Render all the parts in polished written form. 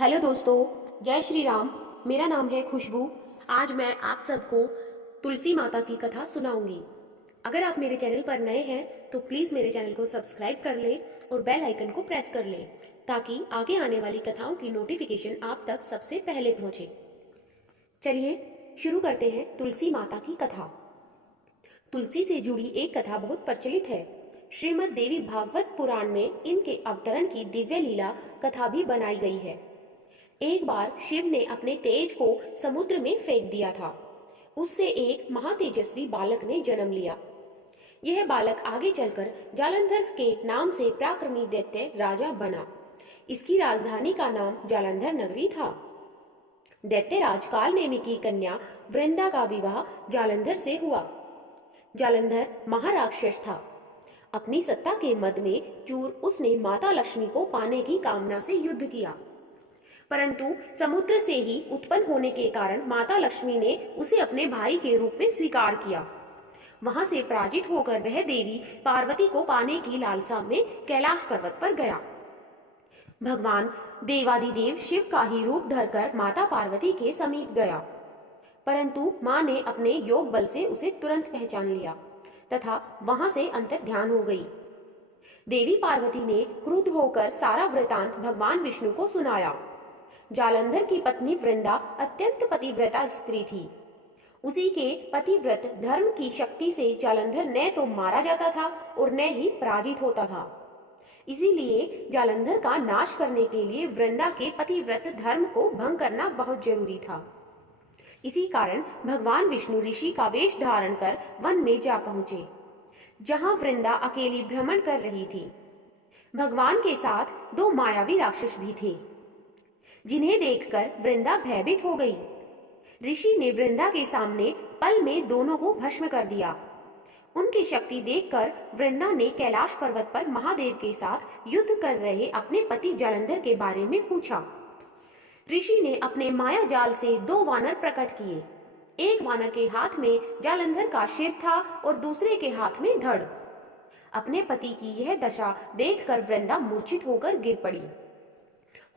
Hello दोस्तों, जय श्री राम। मेरा नाम है खुशबू। आज मैं आप सबको तुलसी माता की कथा सुनाऊंगी। अगर आप मेरे चैनल पर नए हैं तो प्लीज़ मेरे चैनल को सब्सक्राइब कर लें और बेल आइकन को प्रेस कर लें ताकि आगे आने वाली कथाओं की नोटिफिकेशन आप तक सबसे पहले पहुंचे। चलिए शुरू करते हैं तुलसी माता की कथा। तुलसी से जुड़ी एक कथा बहुत प्रचलित है। श्रीमद् देवी भागवत पुराण में इनके अवतरण की दिव्य लीला कथा भी बनाई गई है। एक बार शिव ने अपने तेज को समुद्र में फेंक दिया था। उससे एक महातेजस्वी बालक ने जन्म लिया। यह बालक आगे चलकर जालंधर के नाम से पराक्रमी दैत्य राजा बना। इसकी राजधानी का नाम जालंधर नगरी था। दैत्यराज कालनेमि की कन्या वृंदा का विवाह जालंधर से हुआ। जालंधर महाराक्षस था। अपनी सत्ता के मद में चूर उसने माता लक्ष्मी को पाने की कामना से युद्ध किया, परंतु समुद्र से ही उत्पन्न होने के कारण माता लक्ष्मी ने उसे अपने भाई के रूप में स्वीकार किया। वहां से पराजित होकर वह देवी पार्वती को पाने की लालसा में कैलाश पर्वत पर गया। भगवान देवादिदेव शिव का ही रूप धरकर माता पार्वती के समीप गया, परंतु मां ने अपने योग बल से उसे तुरंत पहचान लिया तथा वहां से अंतर ध्यान हो गई। देवी पार्वती ने क्रुद्ध होकर सारा वृतांत भगवान विष्णु को सुनाया। जालंधर की पत्नी वृंदा अत्यंत पतिव्रता स्त्री थी। उसी के पतिव्रत धर्म की शक्ति से जालंधर न तो मारा जाता था और न ही पराजित होता था। इसीलिए जालंधर का नाश करने के लिए वृंदा के पतिव्रत धर्म को भंग करना बहुत जरूरी था। इसी कारण भगवान विष्णु ऋषि का वेश धारण कर वन में जा पहुंचे, जहां वृंदा अकेली भ्रमण कर रही थी। भगवान के साथ दो मायावी राक्षस भी थे, जिन्हें देखकर वृंदा भयभीत हो गई। ऋषि ने वृंदा के सामने पल में दोनों को भस्म कर दिया। उनकी शक्ति देखकर वृंदा ने कैलाश पर्वत पर महादेव के साथ युद्ध कर रहे अपने पति जालंधर के बारे में पूछा। ऋषि ने अपने माया जाल से दो वानर प्रकट किए। एक वानर के हाथ में जालंधर का सिर था और दूसरे के हाथ में धड़। अपने पति की यह दशा देखकर वृंदा मूर्छित होकर गिर पड़ी।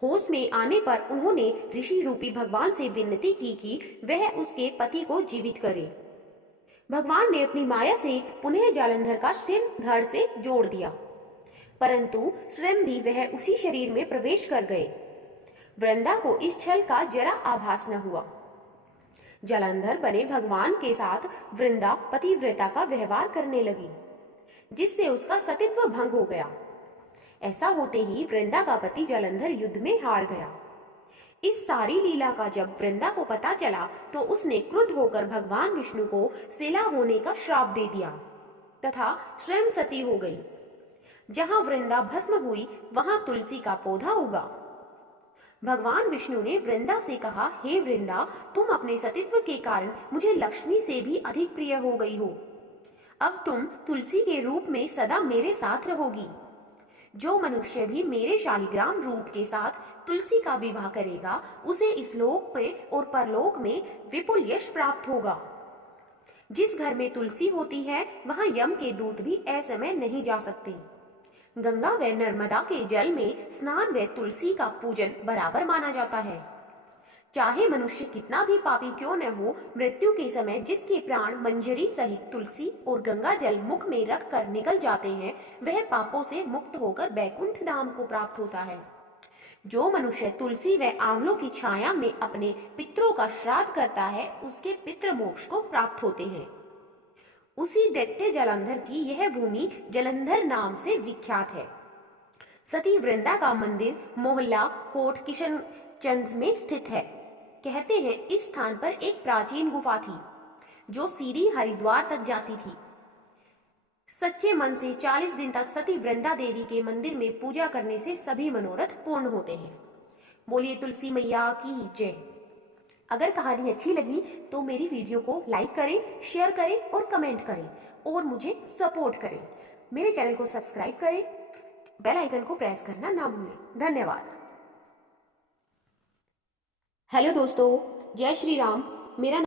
होश में आने पर उन्होंने ऋषि रूपी भगवान से विनती की कि वह उसके पति को जीवित करे। भगवान ने अपनी माया से पुनः जालंधर का सिर धड़ से जोड़ दिया, परंतु स्वयं भी वह उसी शरीर में प्रवेश कर गए। वृंदा को इस छल का जरा आभास न हुआ। जालंधर बने भगवान के साथ वृंदा पतिव्रता का व्यवहार करने लगी, जिससे उसका सतीत्व भंग हो गया। ऐसा होते ही वृंदा का पति जालंधर युद्ध में हार गया। इस सारी लीला का जब वृंदा को पता चला तो उसने क्रुद्ध होकर भगवान विष्णु को शिला होने का श्राप दे दिया तथा स्वयं सती हो गई। जहां वृंदा भस्म हुई वहां तुलसी का पौधा उगा। भगवान विष्णु ने वृंदा से कहा, हे वृंदा, तुम अपने सतीत्व के कारण मुझे लक्ष्मी से भी अधिक प्रिय हो गई हो। अब तुम तुलसी के रूप में सदा मेरे साथ रहोगी। जो मनुष्य भी मेरे शालिग्राम रूप के साथ तुलसी का विवाह करेगा उसे इस लोक में और परलोक में विपुल यश प्राप्त होगा। जिस घर में तुलसी होती है वहां यम के दूत भी असमय नहीं जा सकते। गंगा व नर्मदा के जल में स्नान व तुलसी का पूजन बराबर माना जाता है। चाहे मनुष्य कितना भी पापी क्यों न हो, मृत्यु के समय जिसके प्राण मंजरी रहित तुलसी और गंगा जल मुख में रख कर निकल जाते हैं, वह पापों से मुक्त होकर बैकुंठ धाम को प्राप्त होता है। जो मनुष्य तुलसी व आंवलों की छाया में अपने पितरों का श्राद्ध करता है, उसके पितृ मोक्ष को प्राप्त होते हैं। उसी दैत्य जालंधर की यह भूमि जालंधर नाम से विख्यात है। सती वृंदा का मंदिर मोहल्ला कोट किशनचंद में स्थित है। कहते हैं इस स्थान पर एक प्राचीन गुफा थी जो सीधी हरिद्वार तक जाती थी। सच्चे मन से 40 दिन तक सती वृंदा देवी के मंदिर में पूजा करने से सभी मनोरथ पूर्ण होते हैं। बोलिए तुलसी मैया की जय। अगर कहानी अच्छी लगी तो मेरी वीडियो को लाइक करें, शेयर करें और कमेंट करें और मुझे सपोर्ट करें। मेरे चैनल को सब्सक्राइब करें, बेल आइकन को प्रेस करना ना भूलें। धन्यवाद। हेलो दोस्तों, जय श्री राम। मेरा